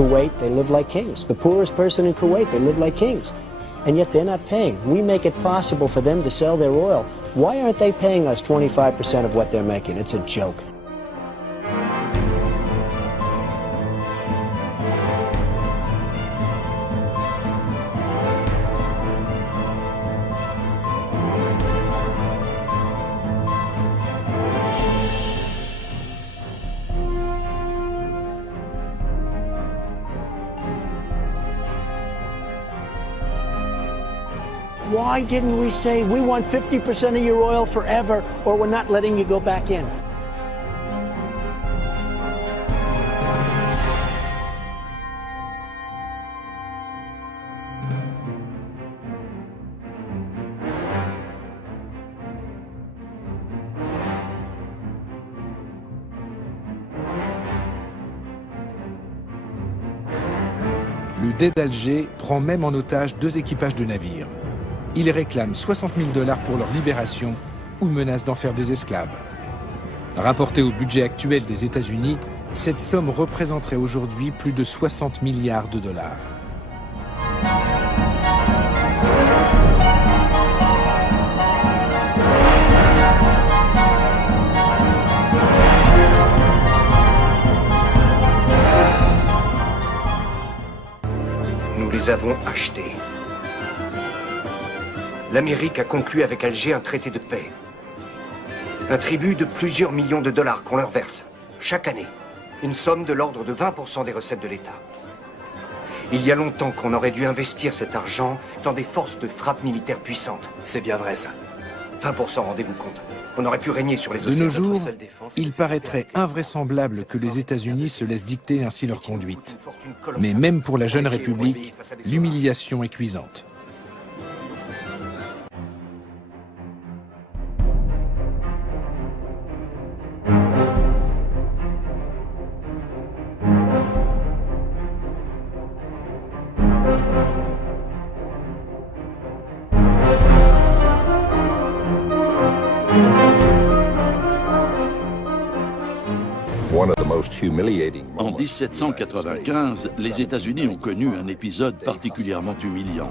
Kuwait, they live like kings. The poorest person in Kuwait, they live like kings. And yet they're not paying. We make it possible for them to sell their oil. Why aren't they paying us 25% of what they're making? It's a joke. Why didn't we say, we want 50% of your oil forever, or we're not letting you go back in? Le Dey d'Alger prend même en otage 2 équipages de navires. Ils réclament 60 000 $ pour leur libération ou menacent d'en faire des esclaves. Rapporté au budget actuel des États-Unis, cette somme représenterait aujourd'hui plus de 60 milliards de dollars. Nous les avons achetés. L'Amérique a conclu avec Alger un traité de paix. Un tribut de plusieurs millions de dollars qu'on leur verse, chaque année. Une somme de l'ordre de 20% des recettes de l'État. Il y a longtemps qu'on aurait dû investir cet argent dans des forces de frappe militaires puissantes. C'est bien vrai, ça. 20%, rendez-vous compte. On aurait pu régner sur les De océans. nos jours, il paraîtrait invraisemblable que les États-Unis se laissent dicter ainsi leur conduite. Mais même pour la jeune République, l'humiliation est cuisante. En 1795, les États-Unis ont connu un épisode particulièrement humiliant.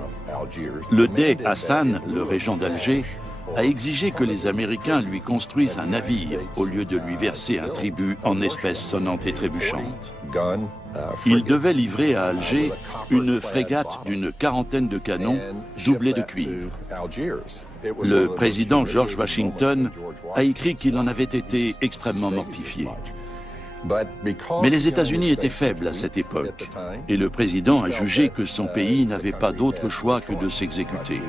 Le Dey Hassan, le régent d'Alger, a exigé que les Américains lui construisent un navire au lieu de lui verser un tribut en espèces sonnantes et trébuchantes. Il devait livrer à Alger une frégate d'une quarantaine de canons doublés de cuivre. Le président George Washington a écrit qu'il en avait été extrêmement mortifié. Mais les États-Unis étaient faibles à cette époque, et le président a jugé que son pays n'avait pas d'autre choix que de s'exécuter.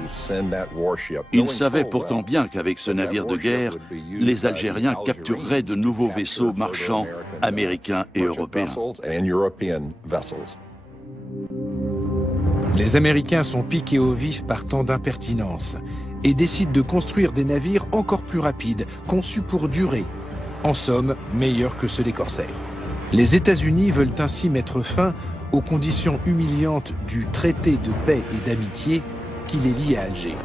Il savait pourtant bien qu'avec ce navire de guerre, les Algériens captureraient de nouveaux vaisseaux marchands américains et européens. Les Américains sont piqués au vif par tant d'impertinence et décident de construire des navires encore plus rapides, conçus pour durer. En somme, meilleurs que ceux des corsaires. Les États-Unis veulent ainsi mettre fin aux conditions humiliantes du traité de paix et d'amitié qui les lie à Alger.